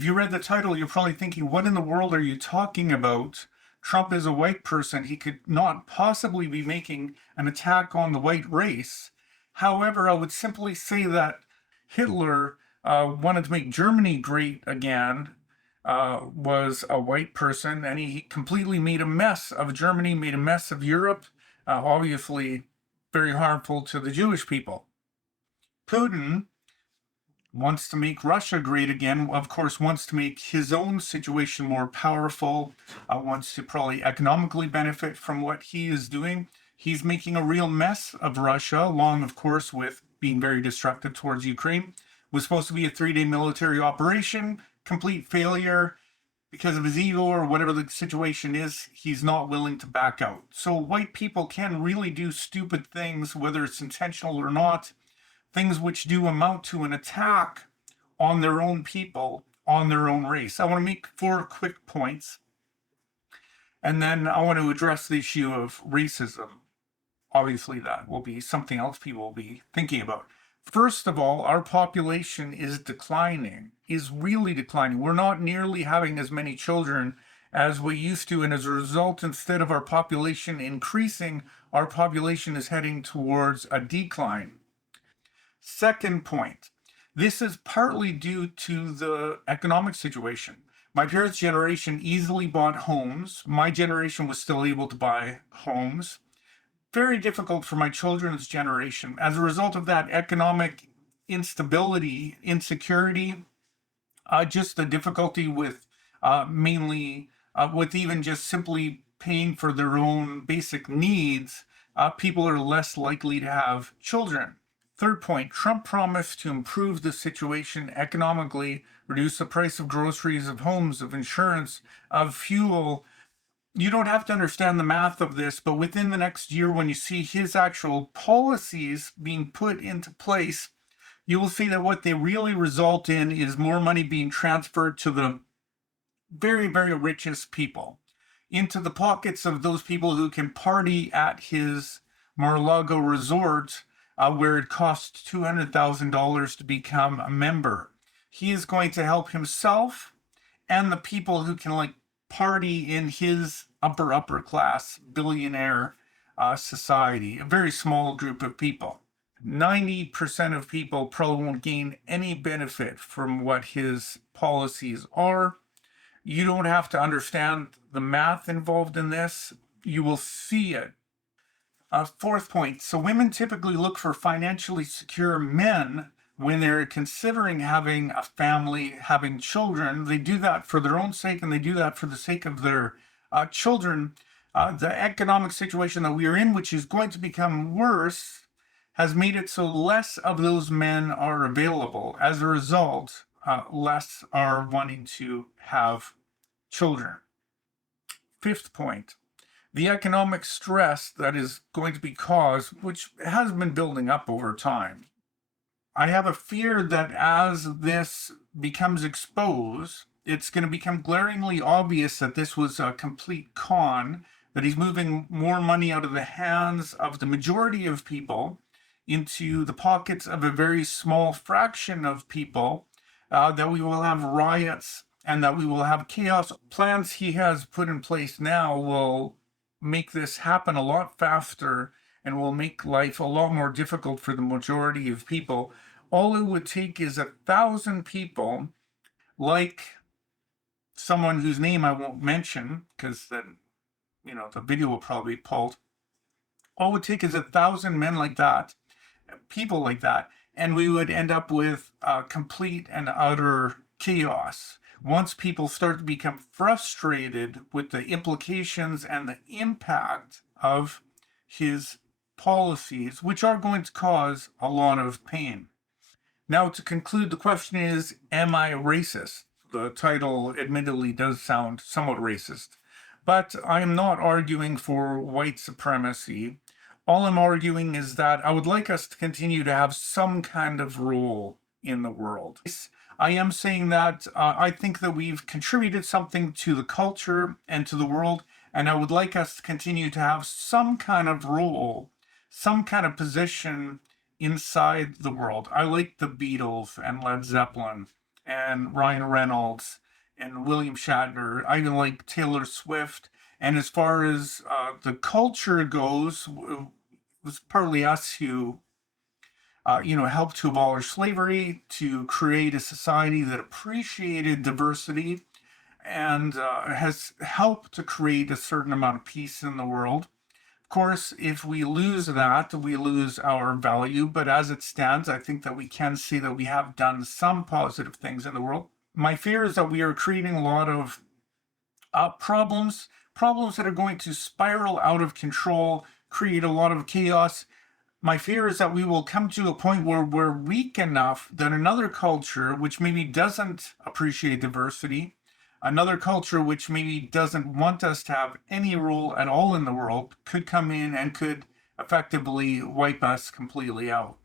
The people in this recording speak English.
If you read the title, you're probably thinking, what in the world are you talking about? Trump is a white person. He could not possibly be making an attack on the white race. However, I would simply say that Hitler wanted to make Germany great again, was a white person, and he completely made a mess of Germany, made a mess of Europe, obviously very harmful to the Jewish people. Putin wants to make Russia great again, of course, wants to make his own situation more powerful, wants to probably economically benefit from what he is doing. He's making a real mess of Russia, along, of course, with being very destructive towards Ukraine. It was supposed to be a 3-day military operation, complete failure. Because of his ego or whatever the situation is, he's not willing to back out. So white people can really do stupid things, whether it's intentional or not, things which do amount to an attack on their own people, on their own race. I want to make 4 quick points, and then I want to address the issue of racism. Obviously, that will be something else people will be thinking about. First of all, our population is declining, is really declining. We're not nearly having as many children as we used to, and as a result, instead of our population increasing, our population is heading towards a decline. Second point, this is partly due to the economic situation. My parents' generation easily bought homes. My generation was still able to buy homes. Very difficult for my children's generation. As a result of that economic instability, insecurity, just the difficulty with mainly with even just simply paying for their own basic needs, people are less likely to have children. Third point, Trump promised to improve the situation economically, reduce the price of groceries, of homes, of insurance, of fuel. You don't have to understand the math of this, but within the next year, when you see his actual policies being put into place, you will see that what they really result in is more money being transferred to the very, very richest people, into the pockets of those people who can party at his Mar-a-Lago resort, where it costs $200,000 to become a member. He is going to help himself and the people who can party in his upper class billionaire society, a very small group of people. 90% of people probably won't gain any benefit from what his policies are. You don't have to understand the math involved in this. You will see it. Fourth point, so women typically look for financially secure men when they're considering having a family, having children. They do that for their own sake, and they do that for the sake of their children. The economic situation that we are in, which is going to become worse, has made it so less of those men are available. As a result, less are wanting to have children. Fifth point, the economic stress that is going to be caused, which has been building up over time. I have a fear that as this becomes exposed, it's going to become glaringly obvious that this was a complete con, that he's moving more money out of the hands of the majority of people into the pockets of a very small fraction of people, that we will have riots and that we will have chaos. Plans he has put in place now will make this happen a lot faster and will make life a lot more difficult for the majority of people. All it would take is 1,000 people, like someone whose name I won't mention, because then, the video will probably be pulled. All it would take is 1,000 men like that, people like that, and we would end up with complete and utter chaos. Once people start to become frustrated with the implications and the impact of his policies, which are going to cause a lot of pain. Now, to conclude, the question is, am I racist? The title admittedly does sound somewhat racist, but I am not arguing for white supremacy. All I'm arguing is that I would like us to continue to have some kind of role in the world. I am saying that I think that we've contributed something to the culture and to the world, and I would like us to continue to have some kind of role, some kind of position inside the world. I like the Beatles and Led Zeppelin and Ryan Reynolds and William Shatner. I even like Taylor Swift. And as far as the culture goes, it was partly us who helped to abolish slavery, to create a society that appreciated diversity, and has helped to create a certain amount of peace in the world. Of course, if we lose that, we lose our value. But as it stands, I think that we can see that we have done some positive things in the world. My fear is that we are creating a lot of problems that are going to spiral out of control, create a lot of chaos. My fear is that we will come to a point where we're weak enough that another culture, which maybe doesn't appreciate diversity, another culture which maybe doesn't want us to have any role at all in the world, could come in and could effectively wipe us completely out.